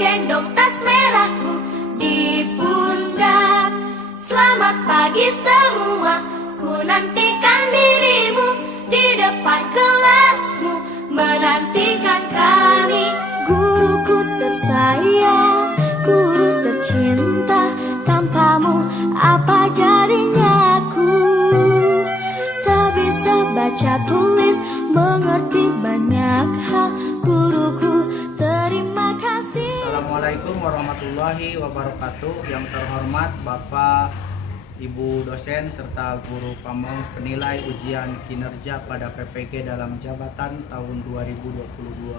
gendong tas merahku di pundak. Selamat pagi semua, ku nantikan dirimu di depan kelasmu, menantikan kami. Guruku tersayang, guru tercinta, tanpamu apa jadinya aku? Tak bisa baca tulis, mengerti banyak hal. Guruku, terima kasih. Assalamualaikum warahmatullahi wabarakatuh. Yang terhormat Bapak, Ibu dosen serta guru pamong penilai ujian kinerja pada PPG dalam jabatan tahun 2022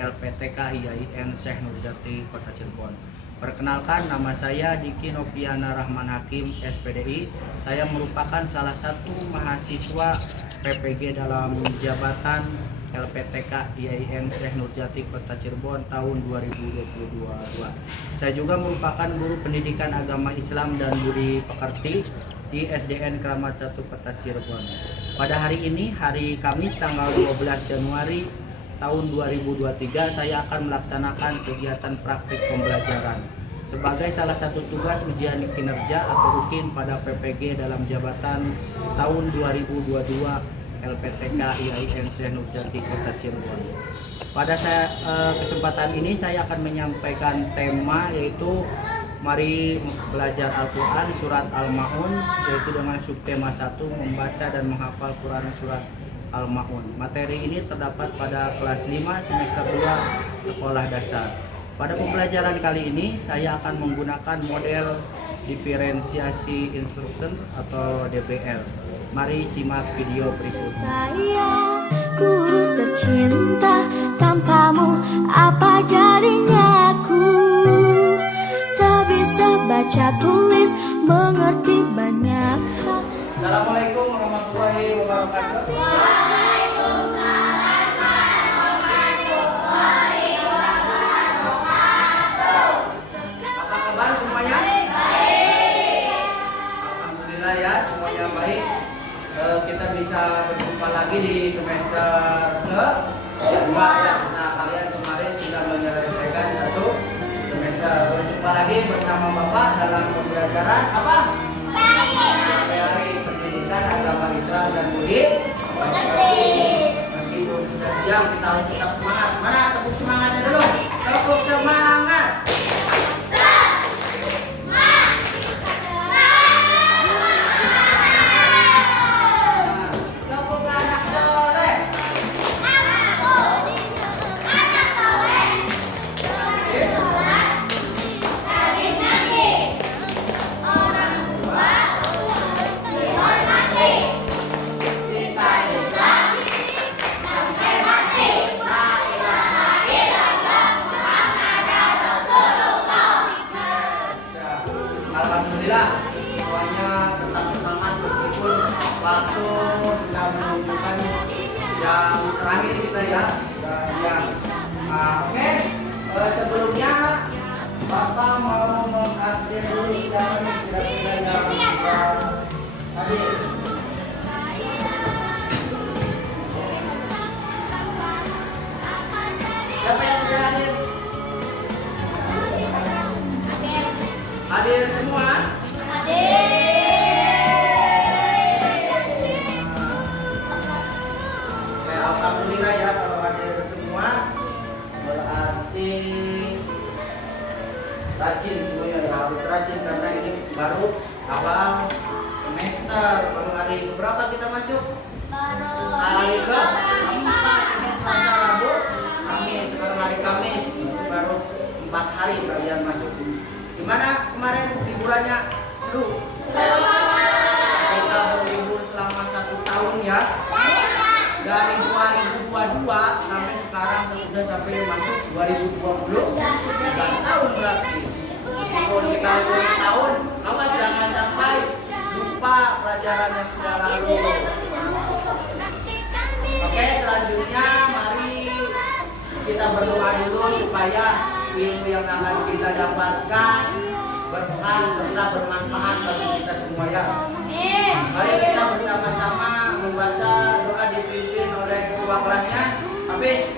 LPTK IAIN Syekh Nurjati Kota Cirebon. Perkenalkan, nama saya Diki Noviana Rahman Hakim, SPDI. Saya merupakan salah satu mahasiswa PPG dalam jabatan LPTK IAIN Syekh Nurjati Kota Cirebon tahun 2022. Saya juga merupakan guru pendidikan agama Islam dan budi pekerti di SDN Keramat 1 Kota Cirebon. Pada hari ini, hari Kamis tanggal 12 Januari tahun 2023, saya akan melaksanakan kegiatan praktik pembelajaran sebagai salah satu tugas ujian kinerja atau UKIN pada PPG dalam jabatan tahun 2022 LPTK IAIN Syekh Nurjati Kota Cirebon. Pada kesempatan ini saya akan menyampaikan tema, yaitu mari belajar Al-Quran surat Al-Ma'un, yaitu dengan subtema 1, membaca dan menghafal Quran surat Al-Ma'un. Materi ini terdapat pada kelas 5 semester 2 sekolah dasar. Pada pembelajaran kali ini saya akan menggunakan model diferensiasi instruction atau DBL. Mari simak video berikut. Sayang, guru tercinta, tanpamu apa jadinya aku? Tak bisa baca tulis, mengerti banyak hal. Assalamualaikum warahmatullahi wabarakatuh. Waalaikumsalam warahmatullahi wabarakatuh. Apa kabar semuanya? Baik. Alhamdulillah ya, semuanya baik. Kita bisa berjumpa lagi di semester kedua ya. Nah, kalian kemarin sudah menyelesaikan satu semester. Berjumpa lagi bersama Bapak dalam pembelajaran apa? Materi pendidikan agama Islam dan budi pekerti. Meskipun sudah siang, kita harus tetap semangat. Mana tepuk semangatnya dulu? Tepuk semangat. Alhamdulillah, semuanya tetap semangat meskipun waktu sudah menunjukkan yang terakhir kita ya, sudah siang. Oke. Sebelumnya Bapak mau mengabsen dulu siapa nih kira-kira yang hadir. Siapa yang sudah hadir? Hadir semua? Oke, alhamdulillah ya kalau hadir semua, berarti rajin semuanya ya, harus rajin karena ini baru awal semester. Baru hari berapa kita masuk? Hari ke-4, Senin, Selasa, Rabu, Kamis. Sekarang hari Kamis, baru 4 hari kalian masuk. Gimana kemarin liburannya? Seru? Kita berlibur selama 1 tahun ya. Dari 2022 sampai sekarang sudah sampai masuk 2020, 13 tahun berarti. Meskipun kita libur tahun, awas jangan sampai lupa pelajaran yang sudah lalu. Oke, selanjutnya mari kita berdoa dulu supaya ilmu yang akan kita dapatkan berkah serta bermanfaat bagi kita semua ya. Mari kita bersama-sama membaca doa dipimpin oleh ketua kelasnya. Habis,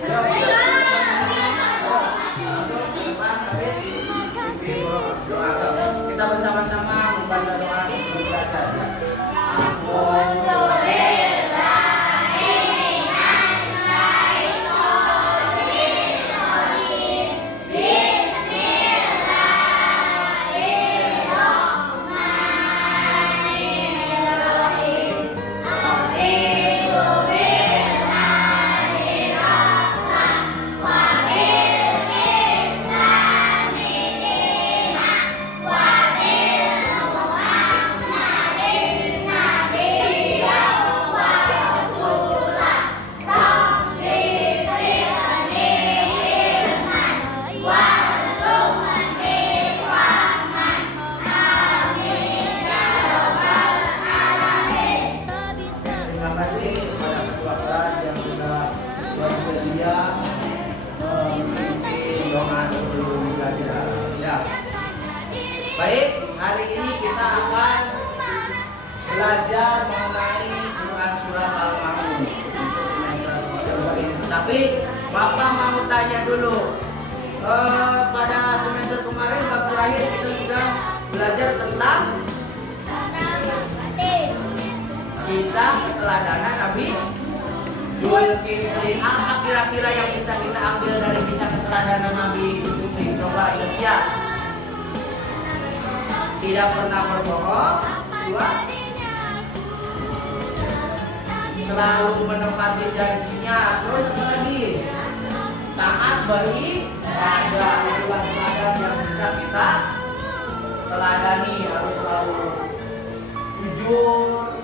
Terima kasih kepada ketua kelas yang sudah bersedia memimpin doa sebelum belajar. Ya. Baik, hari ini kita akan belajar mengenai Quran surat Al-Ma'un untuk semester kedua ini. Tapi Bapak mau tanya dulu, pada semester kemarin bab terakhir kita sudah belajar tentang kisah keteladanan Nabi Zulkifli. Apa kira-kira yang bisa kita ambil dari kisah keteladanan Nabi Zulkifli? Coba ya. Tidak pernah berbohong. Dua, selalu menepati janjinya. Terus apa lagi? Taat beribadah. Itulah teladan yang bisa kita teladani. Harus selalu jujur,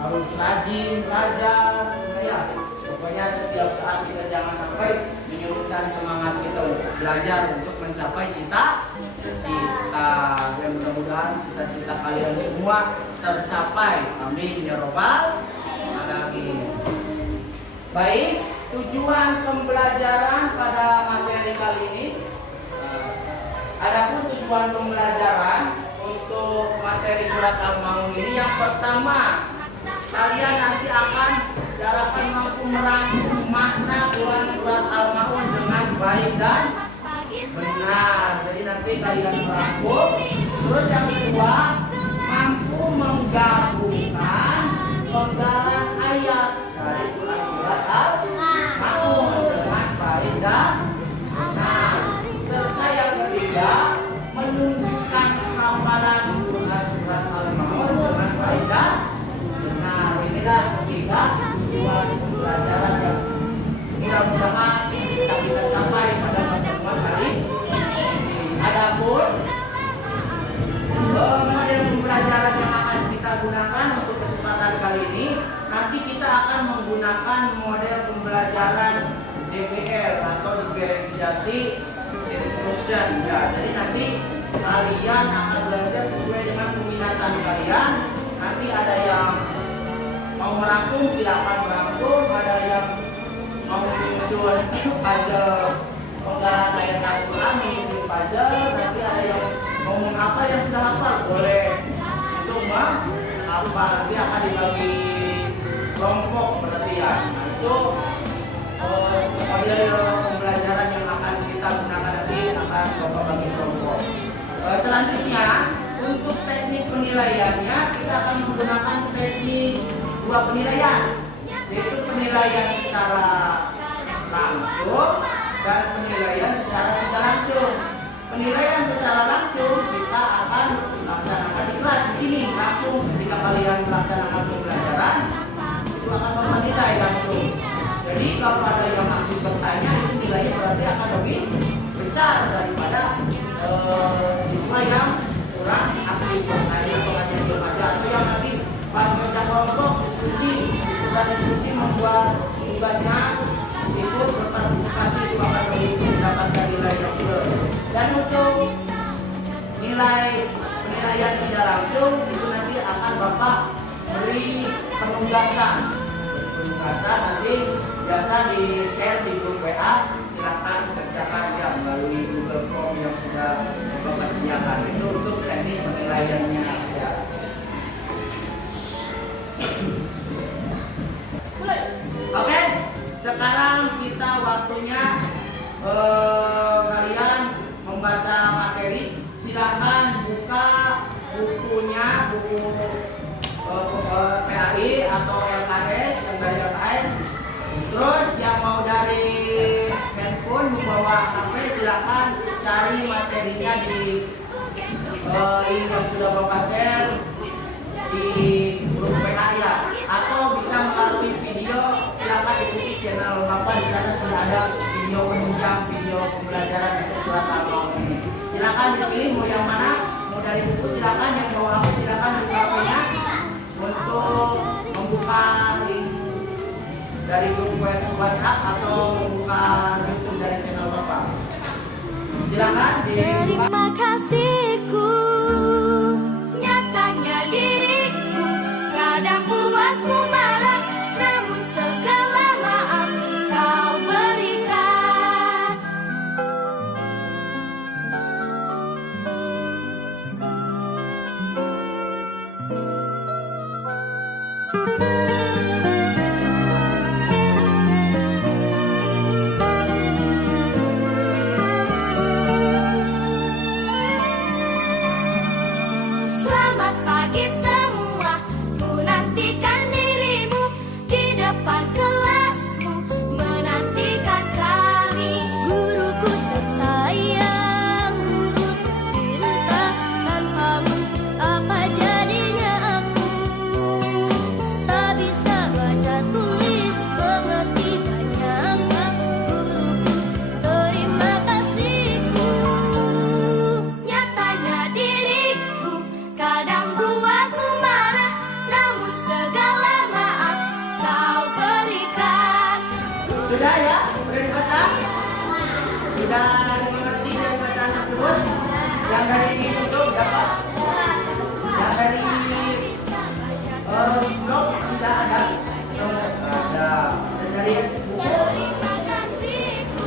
harus rajin belajar, ya. Pokoknya setiap saat kita jangan sampai menyurutkan semangat kita untuk belajar untuk mencapai cita-cita. Dan mudah-mudahan cita-cita kalian semua tercapai. Amin ya robbal alamin. Baik, tujuan pembelajaran pada materi kali ini. Adapun tujuan pembelajaran untuk materi surat Al-Ma'un ini, yang pertama, kalian nanti akan mampu merangkum makna Quran surat Al-Ma'un dengan baik dan benar. Jadi nanti kalian merangkum. Terus yang kedua, mampu menggabungkan penggalan ayat dari Quran surat Al-Ma'un dengan baik dan benar. Serta yang ketiga, menunjukkan hafalan Quran surat Al-Ma'un dengan baik dan benar. Inilah ketiga tujuan pembelajaran yang mudah-mudahan bisa kita capai pada pertemuan kali ini. Adapun model pembelajaran yang akan kita gunakan untuk kesempatan kali ini, nanti kita akan menggunakan model pembelajaran DBL atau diferensiasi instruction. Ya, jadi nanti kalian akan belajar sesuai dengan peminatan kalian. Nanti ada yang mau merangkum, silakan merangkum. Ada yang mau menyusun puzzle penggalan ayat Al-Quran, menyusun puzzle. Nanti ada yang mau menghafal, yang sudah hafal boleh untuk menghafal. Nanti akan dibagi kelompok berarti ya. Nah, itu model pembelajaran yang akan kita gunakan nanti, akan Bapak bagi kelompok. Selanjutnya, untuk teknik penilaiannya kita akan menggunakan teknik dua penilaian, yaitu penilaian secara langsung dan penilaian secara tidak langsung. Penilaian secara langsung kita akan laksanakan di kelas di sini langsung. Ketika kalian melaksanakan pembelajaran, itu akan menilai langsung. Jadi kalau ada yang aktif bertanya, itu nilainya berarti akan lebih besar daripada siswa yang kurang aktif bertanya atau hanya diam aja, atau yang nanti pas kerja kelompok diskusi membuat tugasnya ikut berpartisipasi, itu akan mendapatkan nilai yang plus. Dan untuk nilai penilaian tidak langsung itu nanti akan Bapak beri penugasan. Nanti biasa di share di grup WA, silakan kerjakan ya melalui Google Form yang sudah Bapak sediakan. Itu untuk teknik penilaiannya ya. Oke, sekarang kita waktunya kalian membaca materi. Silakan buka bukunya, buku cari materinya di link yang sudah Bapak share di grup WA ya, atau bisa melalui video. Silakan ikuti channel Bapak, di sana sudah ada video penunjang, video pembelajaran untuk surat Al-Maun ini. Silakan dipilih mau yang mana, mau dari buku silakan, yang mau aku silakan buka HP-nya untuk membuka link dari grup WhatsApp atau membuka YouTube dari channel Bapak. Silakan dibuka. Terima kasihku, nyatanya diriku kadang buatmu marah, namun segala maaf kau berikan. Selamat pagi semua, ku nantikan dirimu di depan kelasmu, menantikan kami. Guruku tersayang, guru tercinta, tanpamu apa jadinya aku? Tak bisa baca tulis, mengerti banyak guruku, terima kasihku. Nyatanya diriku kadang buatmu marah, namun segala maaf kau berikan. Sudah ya? Sudah dibaca? Sudah dimengerti dari bacaan tersebut? Yang dari YouTube dapat? Yang dari blog bisa ada? Ada. Dan dari buku? Terima kasihku.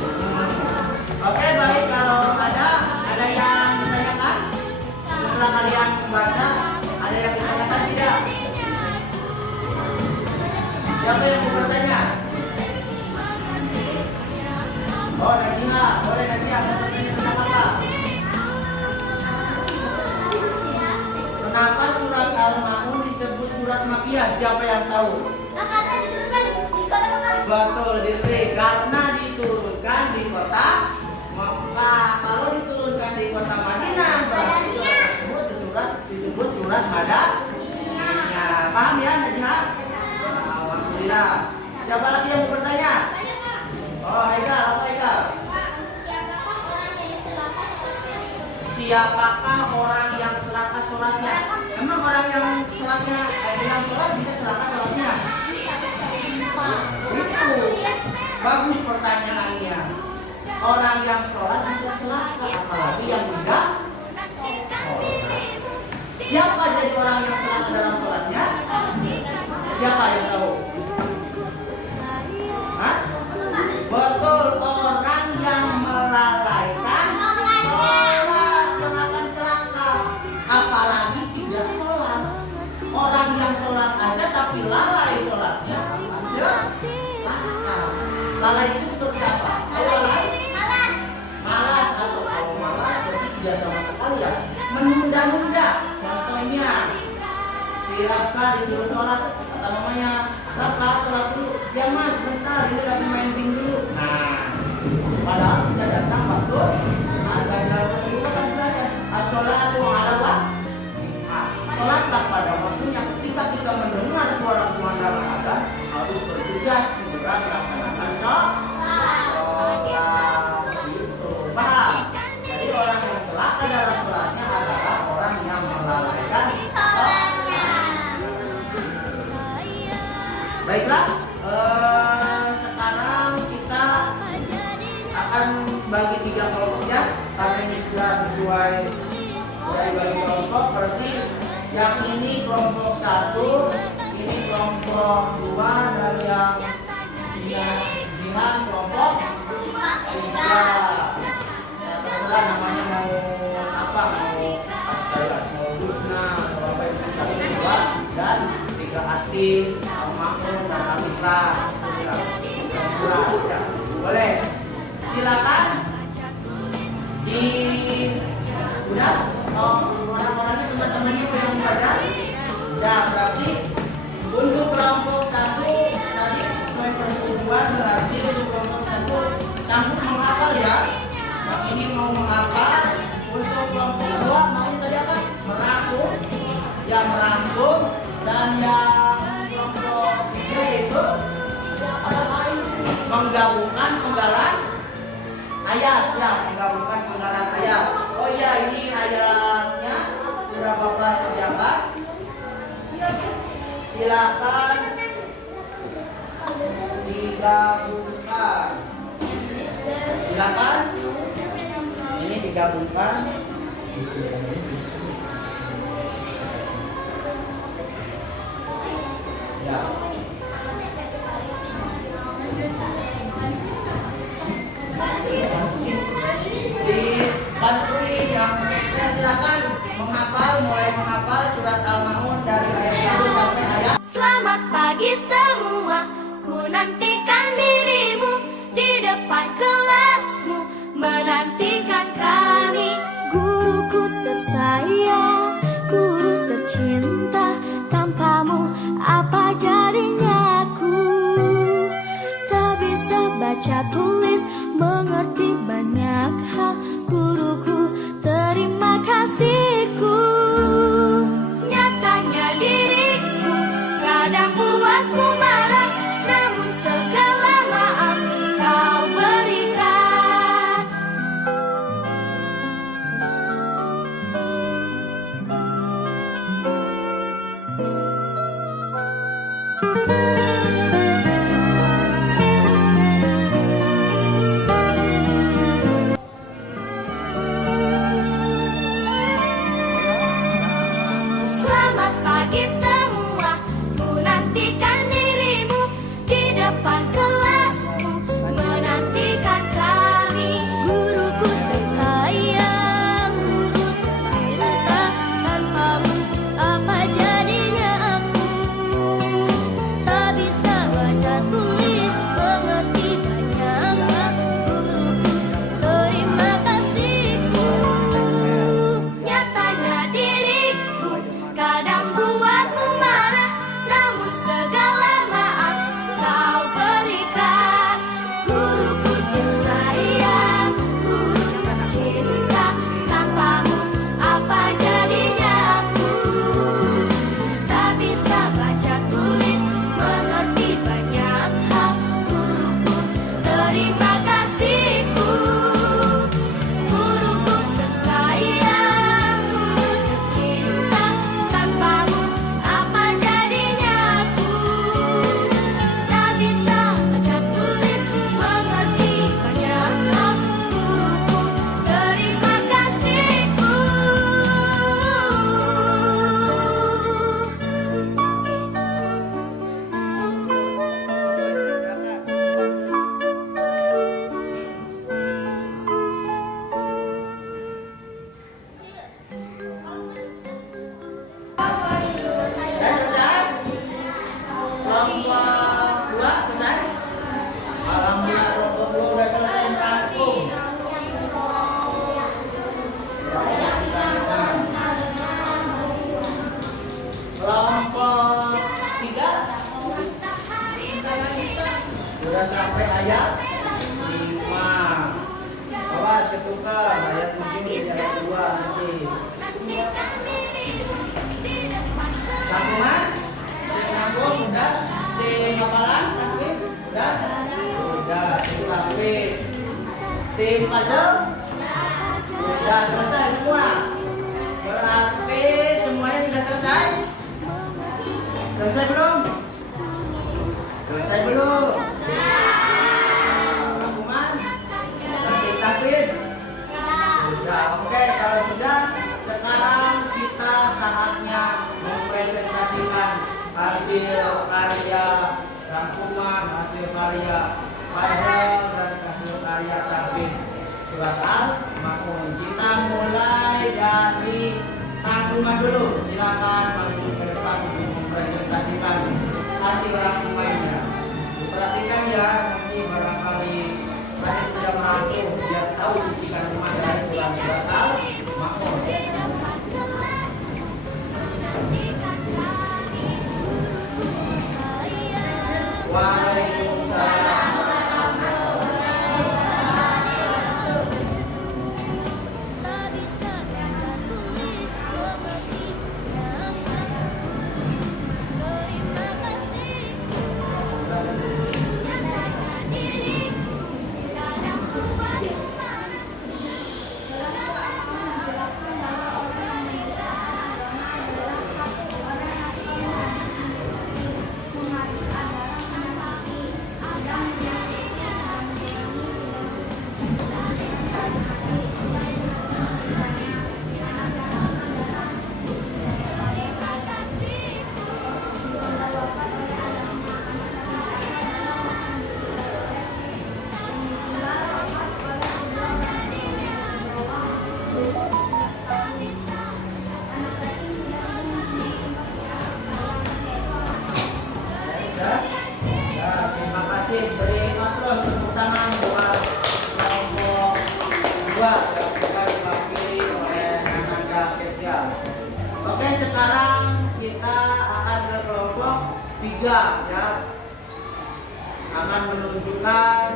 Oke, baik. Kalau ada yang ditanyakan setelah kalian membaca, ada yang ditanyakan tidak? Siapa yang mau bertanya? Oh, Najia, boleh Najia, mau bertanya tentang apa? Kenapa surat Al-Maun disebut surat Makkiyah? Siapa yang tahu? Betul, karena diturunkan di kota Makkah. Kalau diturunkan di kota Madinah, berarti surat tersebut disebut surat Madaniyah. Paham ya, Najia? Alhamdulillah. Siapa lagi yang mau bertanya? Oh, Haikal, apa Haikal? Siapakah orang yang celaka sholatnya? Emang orang yang sholatnya, yang sholat bisa celaka sholatnya? Itu bagus pertanyaannya. Orang yang sholat bisa celaka, apalagi yang tidak. Siapa jadi orang yang celaka dalam sholatnya? Siapa yang tahu? Hah? Betul, orang yang melalaikan sholat yang akan celaka, apalagi tidak sholat. Orang yang sholat aja tapi lalai sholatnya akan celaka. Lalai itu seperti apa? Kalau lalai? Malas, atau kalau malas berarti tidak sama sekali ya, menunda-nunda. Contohnya si Rafka disuruh sholat, kata mamanya, Rafka sholat dulu. Ya mas, bentar, ini lagi main game dulu. Nah, padahal sudah datang waktu ada dalam Rasulullah kan belajar as-sholatu ala waqtiha. Sholatlah pada waktunya. Ketika kita mendengar suara kumandang azan, harus bergegas segera melaksanakan sholat. Itu paham? Jadi orang yang celaka dalam sholatnya adalah orang yang melalaikan sholatnya. Baiklah. Sekarang kita akan bagi 3 kelompok ya, karena ini sudah sesuai dari bagi kelompok. Berarti yang ini kelompok 1, ini kelompok 2, dan yang jihan kelompok 3. Terserah namanya mau apa, mau Asmaul Husna atau apa itu, 1, 2, dan 3 hati, Al-Maun dan Al-Ikhlas. Ya, boleh. Silakan di udah orang-orangnya, teman-temannya yang membaca. Ya, berarti untuk kelompok 1 tadi sesuai persetujuan, berarti untuk kelompok 1 campur menghafal ya. Yang ini mau menghafal yang merangkum, dan yang kelompok tiga itu menggabungkan penggalan ayat, ya, menggabungkan penggalan ayat. Oh iya, ini ayatnya sudah Bapak sediakan. Silakan digabungkan. Silakan. Ini digabungkan. Ya. Dibantu yang silakan mulai menghafal surat Al-Maun dari ayat 1 sampai ayat. Selamat pagi semua, ku nantikan dirimu di depan kelasmu, menantikan kami. Guruku tersayang, guru tercinta, tanpamu apa jadinya aku? Tak bisa baca tulis, mengerti banyak hal. Guruku, terima kasihku. Nyatanya diriku kadang buatmu marah, namun segala maaf kau berikan. Selamat pagi semua, ku nantikan dirimu di depan kelasmu, menantikan kami. Guruku tersayang, guru tercinta, tanpamu apa jadinya aku? Tak bisa baca tulis, mengerti banyak hal. Guruku, terima kasihku. Nyatanya diriku kadang buatmu marah, namun segala maaf kau berikan. Guruku tersayang, guru tercinta, tanpamu apa jadinya aku? Tak bisa baca tulis, mengerti banyak hal. Guruku, terima kasihku. Guruku tersayang, guru tercinta, tanpamu apa jadinya aku? Tak bisa baca tulis, mengerti banyak hal. Guruku, terima kasihku. Selesai? Kelompok 2 selesai? Alhamdulillah, kelompok 2 udah selesai merangkum. Kelompok 3 sudah sampai ayat 5. Awas ketukar ayat 7 di ayat 2 nanti. Rangkuman? Rangkum udah? Di hafalan nanti? Udah? Udah, itu rapi. Tim puzzle? Udah selesai semua. Berarti semuanya sudah selesai? Selesai belum? Selesai belum? Rangkuman? Tertib takbir? Sudah, oke. Kalau sudah, sekarang kita saatnya mempresentasikan hasil karya rangkuman, hasil karya puzzle, dan hasil karya takbir surat Al-Maun. Kita mulai dari rangkuman dulu. Silakan maju ke depan untuk mempresentasikan hasil rangkumannya. Diperhatikan ya, nanti barangkali ada tidak merangkum biar tahu isi kandungan dari surat Al-Maun. Waalaikumsalam. 3 ya akan menunjukkan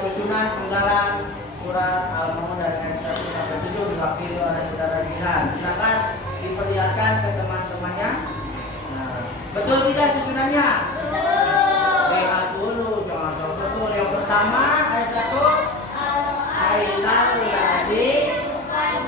susunan penggalan surat Al-Maun dari ayat 1 sampai 7 diwakili oleh saudara Jihan. Silakan diperlihatkan ke teman-temannya. Nah, betul tidak susunannya? Lihat dulu, jangan salah betul. Yang pertama ayat 1 Aital Ladi. Ayat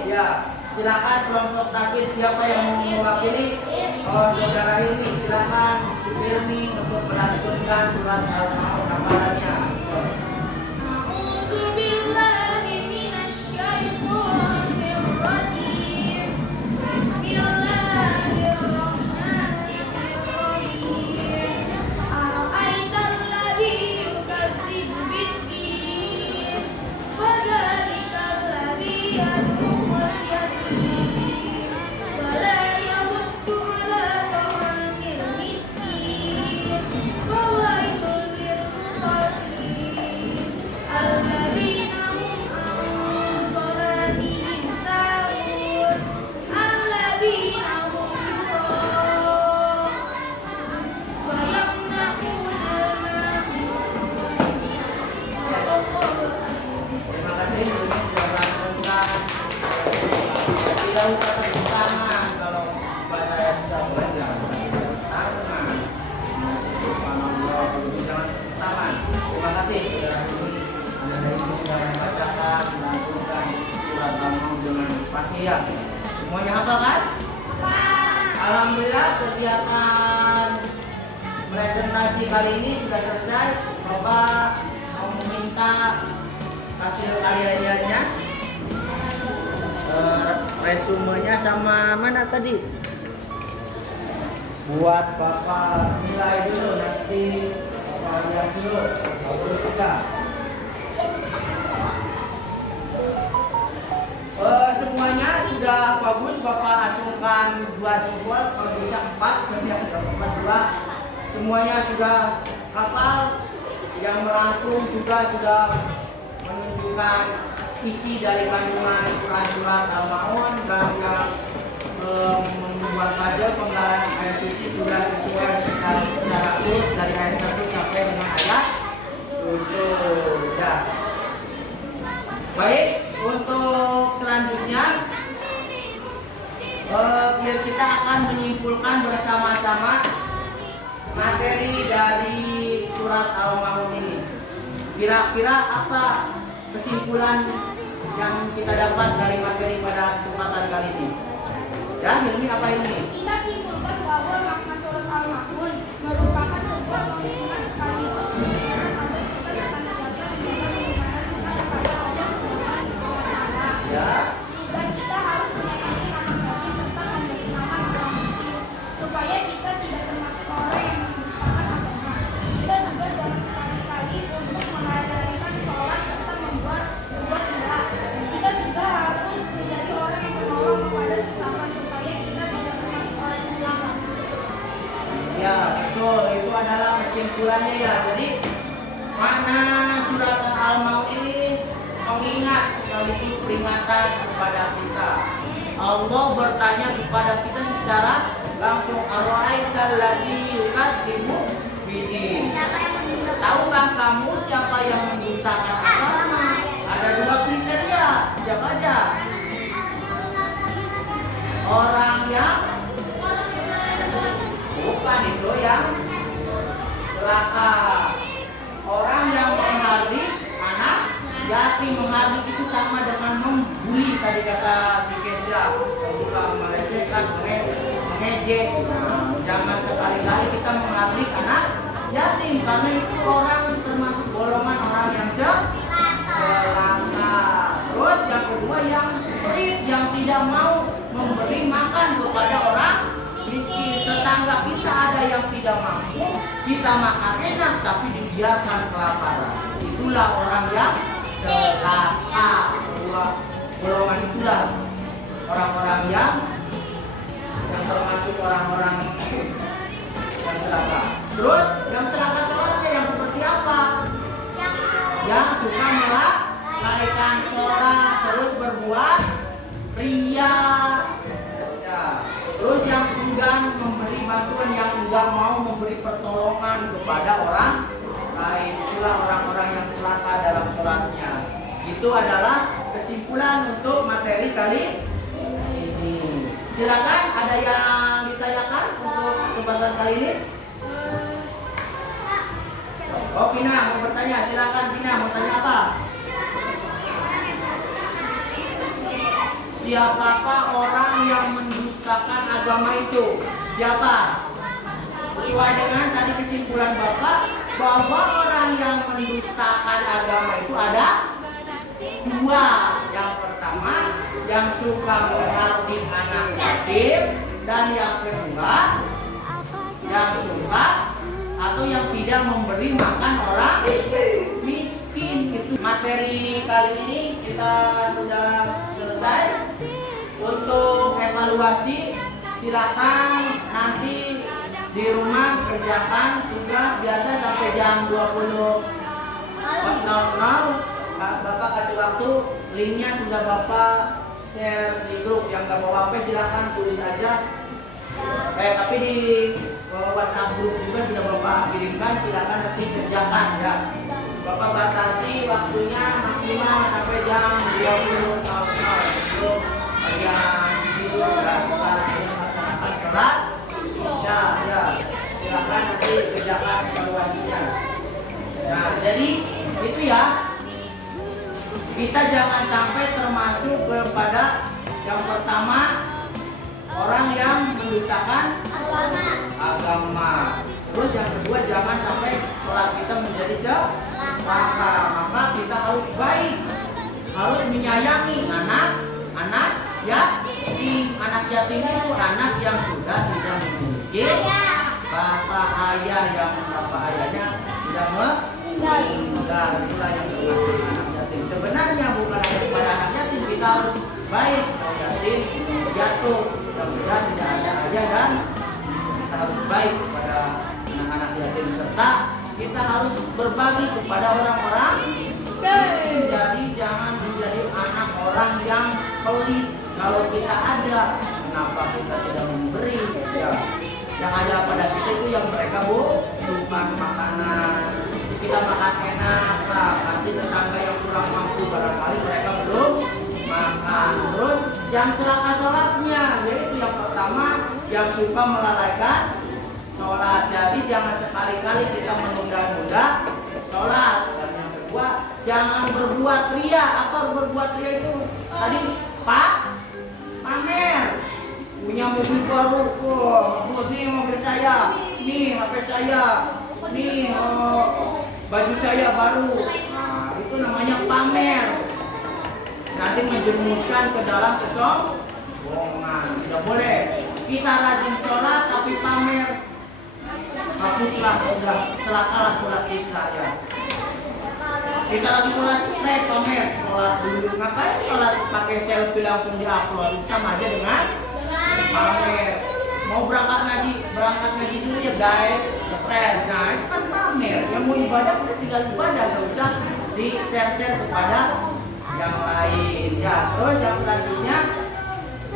kedua silakan kelompok takbir siapa yang mau mewakili? Oh, saudara Hilmi, silakan Hilmi untuk melantunkan surat Al-Maun hafalannya. Semuanya hafal kan? Alhamdulillah kegiatan presentasi kali ini sudah selesai. Bapak mau meminta hasil karya-karyanya, resumenya sama mana tadi? Buat Bapak nilai dulu, nanti Bapak lihat dulu. Bagus juga. Semuanya sudah bagus, Bapak acungkan 2 jempol, kalau bisa 4, nanti yang dapat 2. Semuanya sudah hafal, yang merangkum juga sudah menunjukkan isi dari kandungan Quran surat Al-Maun, dan yang membuat pada penggalan ayat suci sudah sesuai secara urut dari ayat 1 sampai dengan ayat 7. Ya. Baik, untuk selanjutnya kita akan menyimpulkan bersama-sama materi dari surat Al-Maun ini. Kira-kira apa kesimpulan yang kita dapat dari materi pada kesempatan kali ini? Ya, ini apa ini? Kita simpulkan bahwa makna surat Al-Maun merupakan sebuah pengumuman sekaligus mengingatkan agar kita akan belajar bagaimana kita kepada Allah Subhanahu wa Ta'ala. Ya. Dan kita harus menyayangi anak yatim serta memberi makan orang miskin supaya kita tidak termasuk orang yang mendustakan agama. Kita juga jangan sekali-kali untuk mengadakan sholat serta membuat riya. Kita juga harus menjadi orang yang menolong kepada sesama supaya kita tidak termasuk orang yang lambat. Ya, betul. Itu adalah kesimpulannya ya. Jadi makna surat Al-Maun ini mengingat sekaligus peringatan kepada kita. Allah bertanya kepada kita secara langsung, ara'aital ladzi yukadzibu bidin. Tahukah kamu siapa yang mendustakan agama? Ada 2 kriteria. Siapa aja? Orang yang bukan itu yang celaka. Orang yang menghardik anak yatim. Menghardik itu sama dengan membuli, tadi kata si Kesha, suka melecehkan, mengejek, Nah, jangan sekali-kali kita mengabdi anak yatim karena itu orang termasuk golongan orang yang celaka. Terus yang kedua yang pelit, yang tidak mau memberi makan kepada orang miskin. Tetangga kita ada yang tidak mampu, kita makan enak tapi dibiarkan kelaparan. Itulah orang yang celaka. Golongan itulah orang-orang yang termasuk orang-orang yang celaka. Terus yang celaka sholatnya yang seperti apa? Yang suka melalaikan sholat, terus berbuat ria. Ya. Terus yang enggan memberi bantuan, yang enggan mau memberi pertolongan kepada orang lain. Itulah orang-orang yang celaka dalam sholatnya. Itu adalah kesimpulan untuk materi kali ini. Silakan, ada yang ditanyakan untuk kesempatan kali ini? Oh, Pina mau bertanya. Silakan Pina, mau tanya apa? Siapakah orang yang mendustakan agama itu? Siapa? Sesuai dengan tadi kesimpulan Bapak bahwa orang yang mendustakan agama itu ada dua. Yang pertama, yang suka mengabdi anak yatim, dan yang kedua, yang suka atau yang tidak memberi makan orang miskin. Itu materi kali ini kita sudah selesai. Untuk evaluasi, silakan nanti di rumah kerjakan tugas biasa sampai jam 20.00. Bapak kasih waktu, linknya sudah Bapak share di grup. Yang gak bawa HP silakan tulis aja. Tapi di WhatsApp grup juga sudah Bapak kirimkan, silakan nanti kerjakan ya. Bapak batasi waktunya maksimal sampai jam 20.00 sebelum kalian tidur dan melaksanakan sholat isya ya. Silakan nanti kerjakan evaluasinya. Nah, jadi itu ya. Kita jangan sampai termasuk kepada yang pertama, orang yang mendustakan agama. Terus yang kedua, jangan sampai sholat kita menjadi celaka. Maka kita harus baik, harus menyayangi anak yatim. Anak yatim itu anak yang sudah tidak memiliki bapak ayah, yang bapak ayahnya sudah meninggal. Itulah yang termasuk anak yatim. Sebenarnya bukan hanya kepada anak yatim, kita harus baik. Kalau yatim jatuh, mudah-mudahan tidak ada ayah, dan kita harus baik kepada anak-anak yatim, serta kita harus berbagi kepada orang-orang miskin. Jadi jangan menjadi anak orang yang pelit. Kalau kita ada, kenapa kita tidak memberi? Ya, yang ada pada kita itu yang mereka butuhkan makanan. Kita makan enak lah, kasih tetangga yang kurang mampu, barangkali mereka belum makan. Terus yang celaka sholatnya, yaitu yang pertama, yang suka melalaikan sholat. Jadi jangan sekali-kali kita menunda-nunda sholat. Dan yang kedua, jangan berbuat ria. Apa berbuat ria itu? Tadi pamer, punya mobil baru. Nih mobil saya, nih HP saya, nih baju saya baru. Nah, itu namanya pamer. Nanti menjerumuskan ke dalam kesombongan. Tidak boleh. Kita rajin sholat tapi pamer. Hapuslah, udah celakalah sholat kita ya. Kita lagi sholat cepet pamer, sholat dulu. Ngapain sholat pakai selfie langsung di-upload? Sama aja dengan pamer. Mau berangkat ngaji dulu ya guys, cepet. Nah itu kan pamer. Yang mau ibadah kita tinggal ibadah, nggak usah di-share kepada yang lain ya. Terus yang selanjutnya,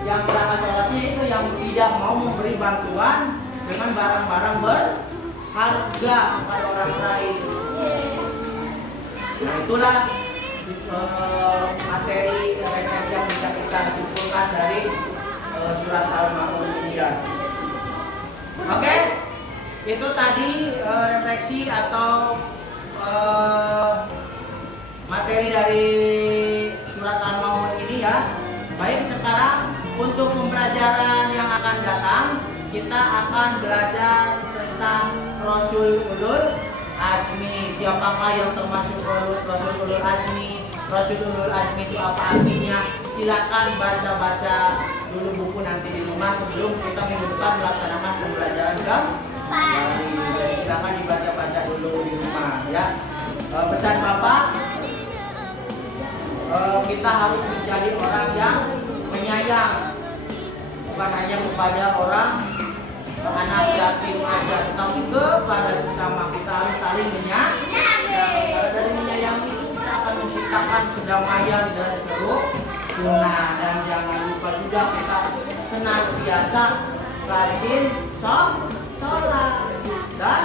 yang celaka sholatnya itu yang tidak mau memberi bantuan dengan barang-barang berharga kepada orang lain. Nah itulah materi refleksi yang bisa kita simpulkan dari surat Al-Maun ini ya. Oke, itu tadi refleksi atau materi dari surat Al-Maun ini ya. Baik, sekarang untuk pembelajaran yang akan datang kita akan belajar tentang Rasul Ulul Azmi. Siapakah yang termasuk Rasul Ulul Azmi? Rasul Ulul Azmi itu apa artinya? Silakan baca-baca dulu buku nanti di rumah sebelum kita minggu depan melaksanakan pembelajaran kembali. Jadi silakan dibaca-baca dulu di rumah ya. Pesan Bapak, kita harus menjadi orang yang menyayang, bukan hanya kepada orang anak yatim aja, tetapi kepada sesama kita harus saling menyayangi. Kalau dari menyayangi itu kita akan menciptakan kedamaian dan kerukunan. Dan jangan lupa juga kita senantiasa rajin sholat dan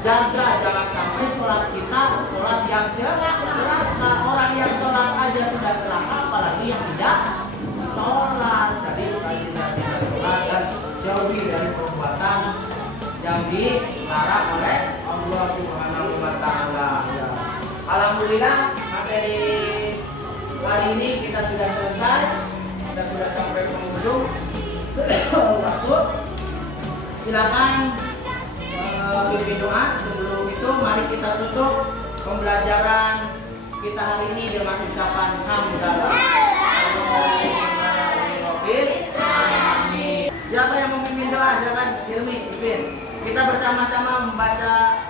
jaga jangan sampai sholat kita sholat yang celaka. Orang yang sholat aja sudah celaka, apalagi yang tidak sholat. Jadi rajin-rajin sholat dan jauhi dari perbuatan yang dilarang oleh Allah Subhanahu wa Ta'ala. Ya. Alhamdulillah, materi kali ini kita sudah selesai. Kita sudah sampai penghujung waktu. Silakan pimpin doa. Sebelum itu mari kita tutup pembelajaran kita hari ini dengan ucapan hamdalah. Siapa yang memimpin doa? Silakan Hilmi, pimpin. Kita bersama-sama membaca